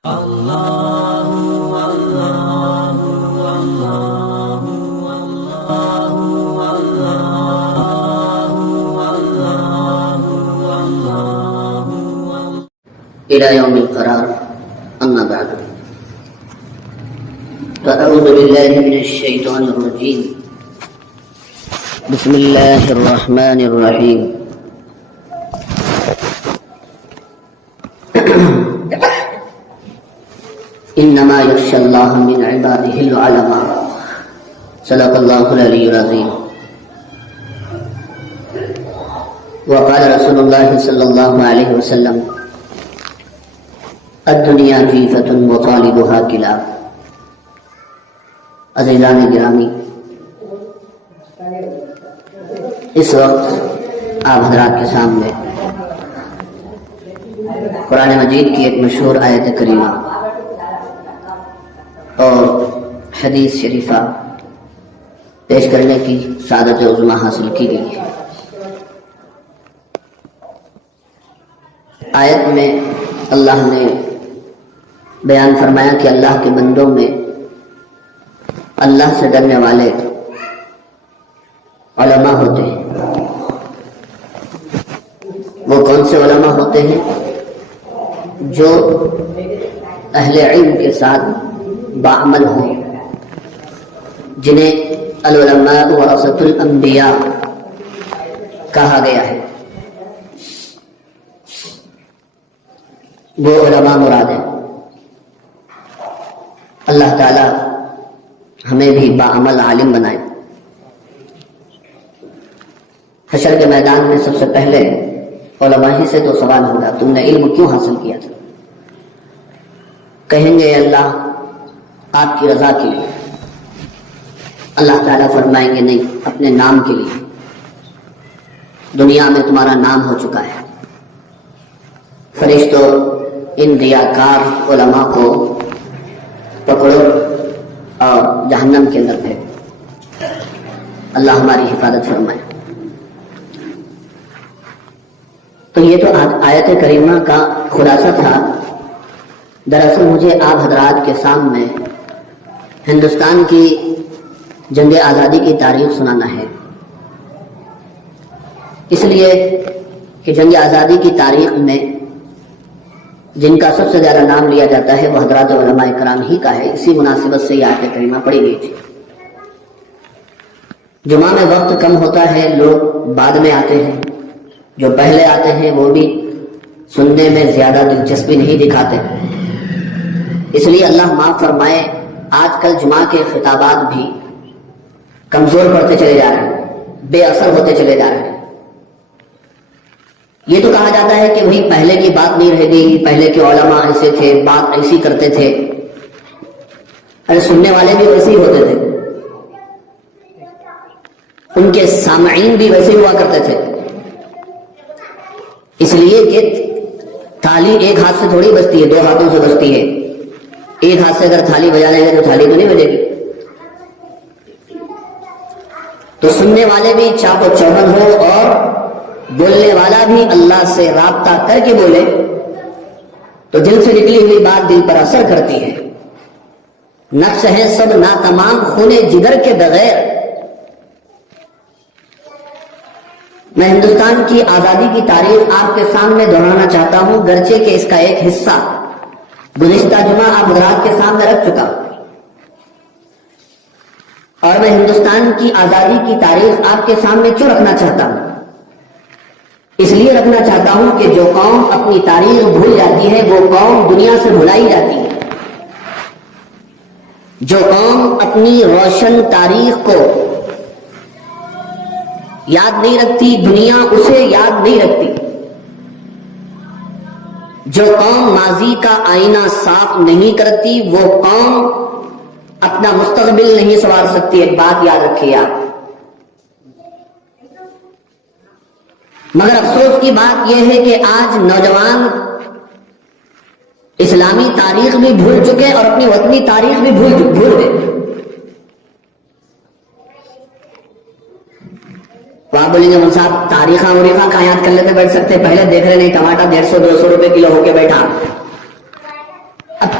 إلى يوم القرار. أما بعد، فأعوذ بالله من الشيطان الرجيم. بسم الله الرحمن الرحيم. إنما يخشى الله من عباده العلماء. صدق الله العلي العظيم. وقال رسول الله صلى الله عليه وسلم: الدنیا جیفۃ وطالبها کلاب. عزیزان گرامی، اس وقت آپ حضرات کے سامنے قرآن مجید کی ایک مشہور آیت کریمہ اور حدیث شریفہ پیش کرنے کی سعادت عظمیٰ حاصل کی گئی ہے. آیت میں اللہ نے بیان فرمایا کہ اللہ کے بندوں میں اللہ سے ڈرنے والے علماء ہوتے ہیں. وہ کون سے علماء ہوتے ہیں؟ جو اہل علم کے ساتھ باعمل ہوں، جنہیں العلماء ورثۃ الانبیاء کہا گیا ہے. وہ علماء مراد ہیں. اللہ تعالی ہمیں بھی باعمل عالم بنائے. حشر کے میدان میں سب سے پہلے علماء ہی سے تو سوال ہوگا، تم نے علم کیوں حاصل کیا تھا؟ کہیں گے اللہ آپ کی رضا کے لیے. اللہ تعالیٰ فرمائیں گے نہیں، اپنے نام کے لیے. دنیا میں تمہارا نام ہو چکا ہے. فرشتوں ان ریاکار علماء کو پکڑو اور جہنم کے اندر پھینکو. اللہ ہماری حفاظت فرمائے. تو یہ تو آیت کریمہ کا خلاصہ تھا. دراصل مجھے آپ حضرات کے سامنے ہندوستان کی جنگ آزادی کی تاریخ سنانا ہے، اس لیے کہ جنگ آزادی کی تاریخ میں جن کا سب سے زیادہ نام لیا جاتا ہے وہ حضرات علماء کرام ہی کا ہے. اسی مناسبت سے یہ آیت کریمہ پڑھی گئی تھی. جمعہ میں وقت کم ہوتا ہے، لوگ بعد میں آتے ہیں. جو پہلے آتے ہیں وہ بھی سننے میں زیادہ دلچسپی نہیں دکھاتے. اس لیے اللہ معاف فرمائے، آج کل جمعہ کے خطابات بھی کمزور پڑتے چلے جا رہے ہیں، بے اثر ہوتے چلے جا رہے ہیں. یہ تو کہا جاتا ہے کہ وہی پہلے کی بات نہیں رہ گئی، پہلے کے علماء ایسے تھے، بات ایسی کرتے تھے. ارے سننے والے بھی ویسے ہی ہوتے تھے، ان کے سامعین بھی ویسے ہوا کرتے تھے. اس لیے کہ تھالی ایک ہاتھ سے تھوڑی بجتی ہے، دو ہاتھوں سے بجتی ہے. ایک ہاتھ سے اگر تھالی بجا لیں گے تو تھالی تو نہیں بجے گی. تو سننے والے بھی چاق و چوبند ہو اور بولنے والا بھی اللہ سے رابطہ کر کے بولے تو دل سے نکلی ہوئی بات دل پر اثر کرتی ہے. نقش ہے سب ناتمام خون جگر کے بغیر. میں ہندوستان کی آزادی کی تاریخ آپ کے سامنے دہرانا چاہتا ہوں، گرچہ کہ اس کا ایک حصہ گزشتہ جمعہ آپ حضرات کے سامنے رکھ چکا. اور میں ہندوستان کی آزادی کی تاریخ آپ کے سامنے کیوں رکھنا چاہتا ہوں؟ اس لیے رکھنا چاہتا ہوں کہ جو قوم اپنی تاریخ بھول جاتی ہے وہ قوم دنیا سے بھلائی جاتی ہے. جو قوم اپنی روشن تاریخ کو یاد نہیں رکھتی، دنیا اسے یاد نہیں رکھتی. جو قوم ماضی کا آئینہ صاف نہیں کرتی وہ قوم اپنا مستقبل نہیں سنوار سکتی. ایک بات یاد رکھیے آپ. مگر افسوس کی بات یہ ہے کہ آج نوجوان اسلامی تاریخ بھی بھول چکے اور اپنی وطنی تاریخ بھی بھول گئے. تو آپ بولیں گے مول صاحب تاریخ کہاں یاد کر لیتے بیٹھ سکتے؟ پہلے دیکھ رہے نہیں ٹماٹر 150-200 روپے کلو ہو کے بیٹھا. اب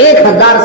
1000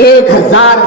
1000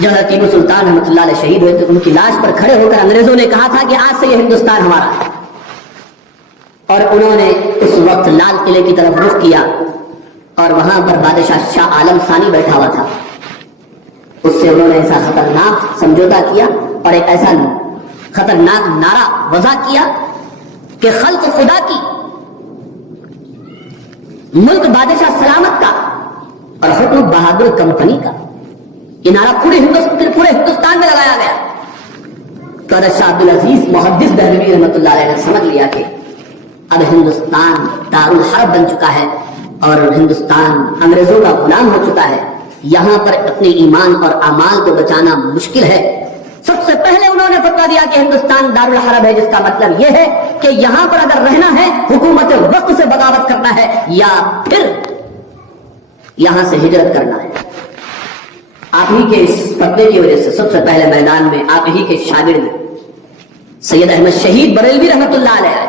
جب ٹیپو سلطان رحمۃ اللہ علیہ شہید ہوئے تو ان کی لاش پر کھڑے ہو کر انگریزوں نے کہا تھا کہ آج سے یہ ہندوستان ہمارا ہے، اور انہوں نے اس وقت لال قلعے کی طرف رخ کیا اور وہاں پر بادشاہ شاہ عالم ثانی بیٹھا ہوا تھا. اس سے انہوں نے ایسا خطرناک سمجھوتا کیا اور ایک ایسا خطرناک نعرہ وضع کیا کہ خلق خدا کی، ملک بادشاہ سلامت کا اور حکم بہادر کمپنی کا، یہ نعرہ پورے ہندوستان میں لگایا گیا. تو شاہ عبدالعزیز محدث دہلوی رحمۃ اللہ علیہ نے سمجھ لیا کہ اب ہندوستان دارالحرب بن چکا ہے اور ہندوستان انگریزوں کا غلام ہو چکا ہے، یہاں پر اپنے ایمان اور اعمال کو بچانا مشکل ہے. سب سے پہلے انہوں نے فتویٰ دیا کہ ہندوستان دارالحرب ہے، جس کا مطلب یہ ہے کہ یہاں پر اگر رہنا ہے حکومت وقت سے بغاوت کرنا ہے یا پھر یہاں سے ہجرت کرنا ہے. آپ ہی کے اس فتوے کی وجہ سے سب سے پہلے میدان میں آپ ہی کے شاگرد سید احمد شہید بریلوی رحمۃ اللہ علیہ آئے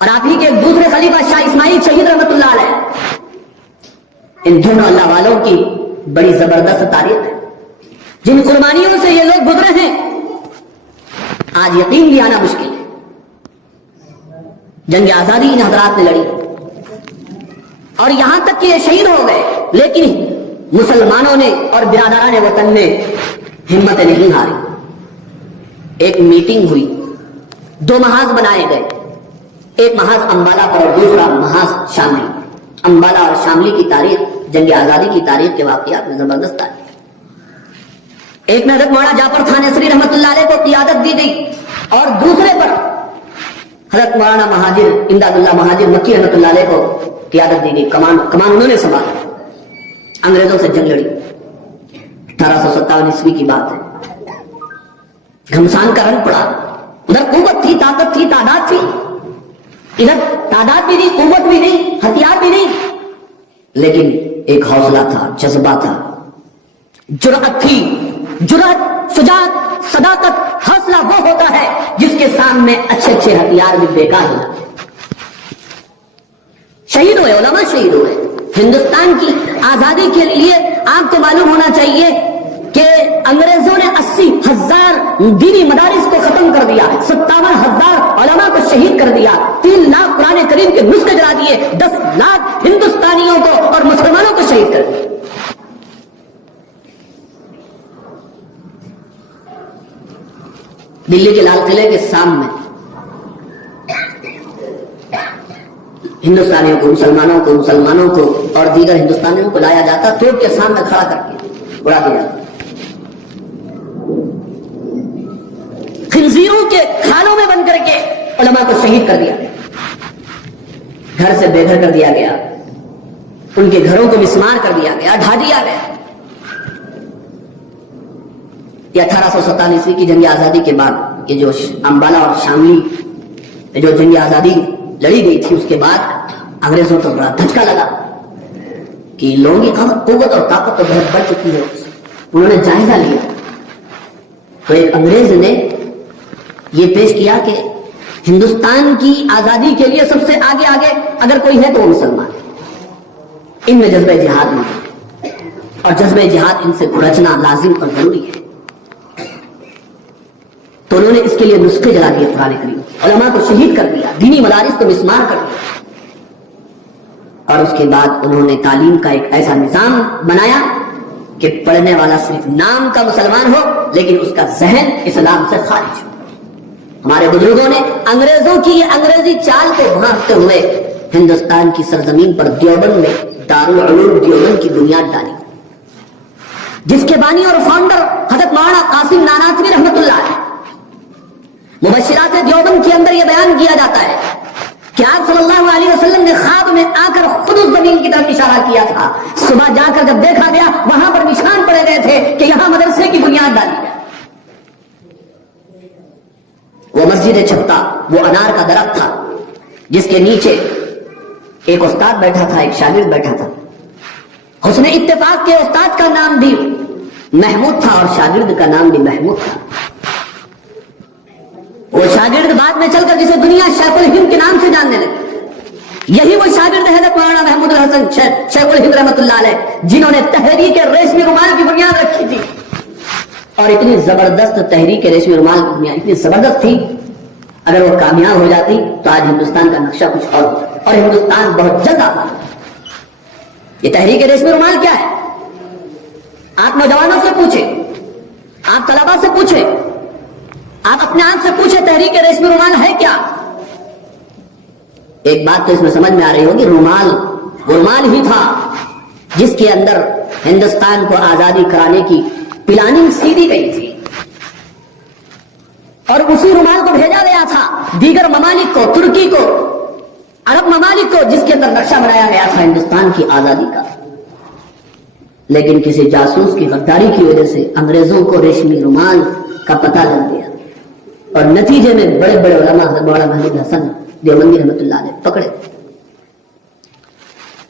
اور آپ ہی کے دوسرے خلیفہ شاہ اسماعیل شہید رحمۃ اللہ علیہ. ان دونوں اللہ والوں کی بڑی زبردست تاریخ ہے، جن قربانیوں سے یہ لوگ گزرے ہیں آج یقین بھی آنا مشکل ہے. جنگ آزادی ان حضرات نے لڑی اور یہاں تک کہ یہ شہید ہو گئے، لیکن مسلمانوں نے اور برادران وطن نے ہمت نہیں ہاری. ایک میٹنگ ہوئی، دو محاذ بنائے گئے، ایک محاذ امبالہ پر اور دوسرا محاذ شاملی. امبالہ اور شاملی کی تاریخ جنگ آزادی کی تاریخ کے واقعات میں زبردست تاریخ. ایک میں حضرت مولانا جعفر خان نصری رحمۃ اللہ علیہ کو قیادت دی گئی اور دوسرے پر حضرت مولانا مہاجر امداد اللہ مہاجر مکی رحمۃ اللہ علیہ کو قیادت دی گئی. کمان انہوں نے سنبھالا. انگریزوں سے جنگ لڑی. 1857 عیسوی کی بات ہے. گھمسان کا رنگ پڑا. ادھر قوت تھی، طاقت تھی، تعداد تھی، ادھر تعداد بھی نہیں، قوت بھی نہیں، ہتھیار بھی نہیں، لیکن ایک حوصلہ تھا، جذبہ تھا، جرأت تھی. جرأت، شجاعت، صداقت، حوصلہ وہ ہوتا ہے جس کے سامنے اچھے اچھے ہتھیار بھی بیکار ہو جاتے ہیں. شہید ہوئے، علماء شہید ہوئے. ہندوستان کی آزادی کے لیے آپ کو معلوم ہونا چاہیے کہ انگریزوں نے 80,000 دینی مدارس کو ختم کر دیا، 57,000 علماء کو شہید کر دیا، 3 لاکھ قرآن کریم کے نسخے جلا دیے، 10 لاکھ ہندوستانیوں کو اور مسلمانوں کو شہید کر دیا. دلی کے لال قلعے کے سامنے ہندوستانیوں کو، مسلمانوں کو اور دیگر ہندوستانیوں کو لایا جاتا، توپ کے سامنے کھڑا کر کے اڑا دیا جاتا. خنزیروں کے کھانوں میں بند کر کے علماء کو شہید کر دیا، گھر سے بے گھر کر دیا گیا، ان کے گھروں کو مسمار کر دیا گیا، ڈھا دیا گیا. یہ 1857 عیسوی کی جنگ آزادی کے بعد یہ جو امبالہ اور شاملی جو جنگ آزادی لڑی گئی تھی، اس کے بعد انگریزوں کو بڑا دھچکا لگا کہ لوگوں کی قوت اور طاقت تو بہت بڑھ چکی ہے. انہوں نے جائزہ لیا تو ایک انگریز نے یہ پیش کیا کہ ہندوستان کی آزادی کے لیے سب سے آگے اگر کوئی ہے تو وہ مسلمان ہے. ان میں جذبہ جہاد موجود ہے اور جذبہ جہاد ان سے کھرچنا لازم اور ضروری ہے. تو انہوں نے اس کے لیے نسخے جلا دیے، قرآن کریم، علماء کو شہید کر دیا، دینی مدارس کو مسمار کر دیا. اور اس کے بعد انہوں نے تعلیم کا ایک ایسا نظام بنایا کہ پڑھنے والا صرف نام کا مسلمان ہو لیکن اس کا ذہن اسلام سے خارج ہو. ہمارے بزرگوں نے انگریزوں کی یہ انگریزی چال کو بھانپتے ہوئے ہندوستان کی سرزمین پر دیوبند میں دارالعلوم دیوبند کی بنیاد ڈالی، جس کے بانی اور فاؤنڈر حضرت مولانا قاسم نانوتوی رحمۃ اللہ علیہ. مبشرات دیوبند کے اندر یہ بیان کیا جاتا ہے کہ آپ صلی اللہ علیہ وسلم نے خواب میں آ کر خود اس زمین کی طرف اشارہ کیا تھا. صبح جا کر جب دیکھا گیا وہاں پر نشان پڑے گئے تھے کہ یہاں مدرسے کی بنیاد ڈالی جائے. وہ مسجد چھپتا، وہ انار کا درخت تھا جس کے نیچے ایک استاد بیٹھا تھا، ایک شاگرد بیٹھا تھا. اس نے اتفاق کے استاد کا نام بھی محمود تھا اور شاگرد کا نام بھی محمود تھا. وہ شاگرد بعد میں چل کر جسے دنیا شیخ الہند کے نام سے جاننے لگی، یہی وہ شاگرد حضرت مولانا محمود الحسن شیخ الہند رحمۃ اللہ علیہ، جنہوں نے تحریک ریشمی رومال کی بنیاد رکھی تھی. اور اتنی زبردست تحریک ریشمی رومال کی دنیا اتنی زبردست تھی، اگر وہ کامیاب ہو جاتی تو آج ہندوستان کا نقشہ کچھ اور ہوتا اور ہندوستان بہت جلد آتا۔ یہ تحریک ریشمی رومال کیا ہے؟ آپ نوجوانوں سے پوچھیں، آپ طلباء سے پوچھیں، آپ اپنے آپ سے پوچھیں تحریک ریشمی رومال ہے کیا؟ ایک بات تو اس میں سمجھ میں آ رہی ہوگی، رومال ہی تھا جس کے اندر ہندوستان کو آزادی کرانے کی پلاننگ سیدھی گئی تھی، اور اسی رومال کو بھیجا گیا تھا دیگر ممالک کو، ترکی کو، عرب ممالک کو، جس کے اندر نقشہ بنایا گیا تھا ہندوستان کی آزادی کا۔ لیکن کسی جاسوس کی غداری کی وجہ سے انگریزوں کو ریشمی رومال کا پتہ لگ گیا، اور نتیجے میں بڑے بڑے علماء حضرت مولانا محمود حسن دیوبندی رحمۃ اللہ علیہ پکڑے۔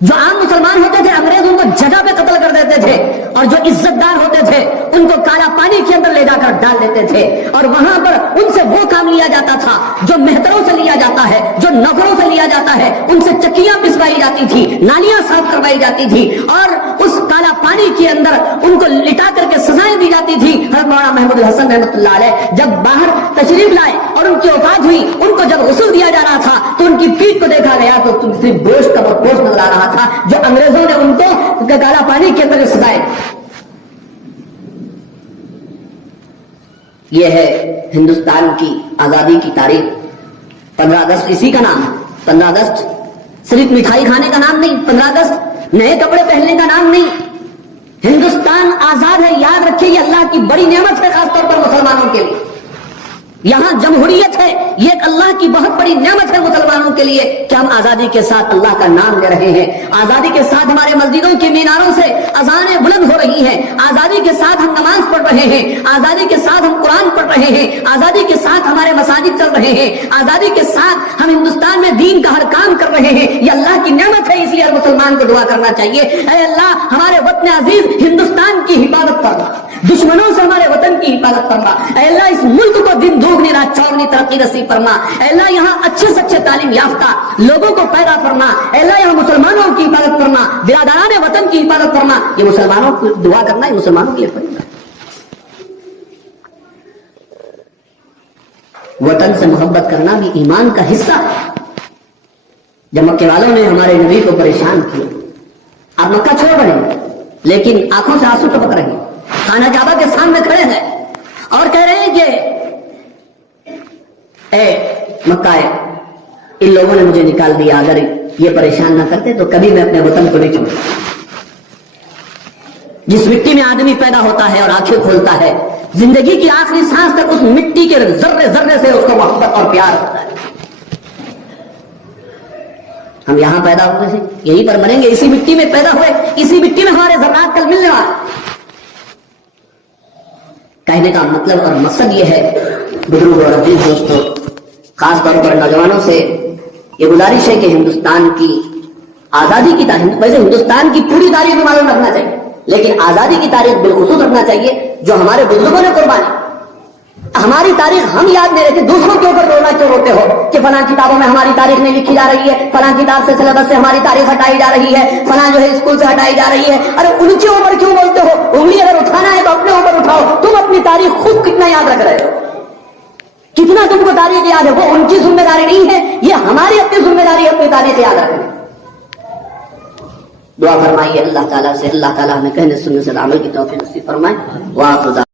جو عام مسلمان ہوتے تھے انگریز ان کو جگہ پہ قتل کر دیتے تھے، اور جو عزت دار ہوتے تھے ان کو کالا پانی کے اندر لے جا کر ڈال دیتے تھے، اور وہاں پر ان سے وہ کام لیا جاتا تھا جو مہتروں سے لیا جاتا ہے، جو نوکروں سے لیا جاتا ہے، ان سے چکیاں پسوائی جاتی تھی، نالیاں صاف کروائی جاتی تھی، اور اس کالا پانی کے اندر ان کو لٹا کر کے سزائیں دی جاتی تھی۔ حضرت مولانا محمود حسن رحمۃ اللہ علیہ جب باہر تشریف لائے اور ان کی وفات ہوئی، ان کو جب غسل دیا جا رہا تھا تو ان کی پیٹھ کو دیکھا گیا تو صرف گوشت کا گوشت نظر آ رہا تھا، جو انگریزوں نے ان کو کالا پانی کے اندر سزائے۔ یہ ہے ہندوستان کی آزادی کی تاریخ۔ 15 اگست اسی کا نام ہے۔ 15 اگست صرف مٹھائی کھانے کا نام نہیں، 15 اگست نئے کپڑے پہننے کا نام نہیں۔ ہندوستان آزاد ہے، یاد رکھیے، یہ اللہ کی بڑی نعمت ہے، خاص طور پر مسلمانوں کے لیے۔ یہاں جمہوریت ہے، یہ ایک اللہ کی بہت بڑی نعمت ہے مسلمانوں کے لیے کہ ہم آزادی کے ساتھ اللہ کا نام لے رہے ہیں، آزادی کے ساتھ ہمارے مسجدوں کے میناروں سے اذانیں بلند ہو رہی ہیں، آزادی کے ساتھ ہم نماز پڑھ رہے ہیں، آزادی کے ساتھ ہم قرآن پڑھ رہے ہیں، آزادی کے ساتھ ہمارے مساجد چل رہے ہیں، آزادی کے ساتھ ہم ہندوستان میں دین کا ہر کام کر رہے ہیں۔ یہ اللہ کی نعمت ہے، اس لیے ہر مسلمان کو دعا کرنا چاہیے، اے اللہ ہمارے وطن عزیز ہندوستان کی حفاظت فرما، دشمنوں سے ہمارے وطن کی حفاظت فرما، اے اللہ اس ملک کو دن دوگنی رات چوگنی ترقی نصیب فرما، اے اللہ یہاں اچھے سے اچھے تعلیم یافتہ لوگوں کو پیدا فرما، اے اللہ یہاں مسلمانوں کی حفاظت فرما، برادران وطن کی حفاظت فرما۔ یہ مسلمانوں کو دعا کرنا ہے، مسلمانوں کے لیے فرما۔ وطن سے محبت کرنا بھی ایمان کا حصہ ہے۔ جب مکے والوں نے ہمارے نبی کو پریشان کیا، آپ مکہ چھوڑ رہے ہیں لیکن آنکھوں سے آنسو ٹپک رہے ہیں، خانہ کعبہ کے سامنے کھڑے ہیں اور کہہ رہے ہیں کہ اے مکہ، ان لوگوں نے مجھے نکال دیا، اگر یہ پریشان نہ کرتے تو کبھی میں اپنے وطن کو نہیں چھوڑتا۔ جس مٹی میں آدمی پیدا ہوتا ہے اور آنکھیں کھولتا ہے، زندگی کی آخری سانس تک اس مٹی کے ذرے ذرے سے اس کو محبت اور پیار ہوتا ہے۔ ہم یہاں پیدا ہوئے ہیں، یہیں پر مریں گے، اسی مٹی میں پیدا ہوئے، اسی مٹی میں ہمارے ذرات کل ملنے والے۔ کہنے کا مطلب اور مقصد یہ ہے بزرگ اور عزیز دوستوں، خاص طور پر نوجوانوں سے یہ گزارش ہے کہ ہندوستان کی آزادی کی تاریخ، ویسے ہندوستان کی پوری تاریخ کو معلوم رکھنا چاہیے لیکن آزادی کی تاریخ بالخصوص رکھنا چاہیے جو ہمارے بزرگوں نے قربانی۔ ہماری تاریخ ہم یاد نہیں رہتے، دوسروں کے اوپر رونا کیوں روتے ہو کہ فلاں کتابوں میں ہماری تاریخ نہیں لکھی جا رہی ہے، فلاں کتاب سے سلیبس سے ہماری تاریخ ہٹائی جا رہی ہے، فلاں جو ہے اسکول سے ہٹائی جا رہی ہے۔ ارے ان کے اوپر کیوں بولتے ہو؟ انگلی اگر اٹھانا ہے تو اپنے اوپر اٹھاؤ۔ تم اپنی تاریخ خود کتنا یاد رکھ رہے ہو، کتنا تم کو تاریخ یاد ہے؟ وہ ان کی ذمہ داری نہیں ہے، یہ ہماری اپنی ذمہ داری ہے اپنی تاریخ یاد رکھنا۔ دعا فرمائیے اللہ تعالیٰ سے، اللہ تعالیٰ ہمیں کہنے سننے سے عمل کی توفیق نصیب فرمائے۔ وآخر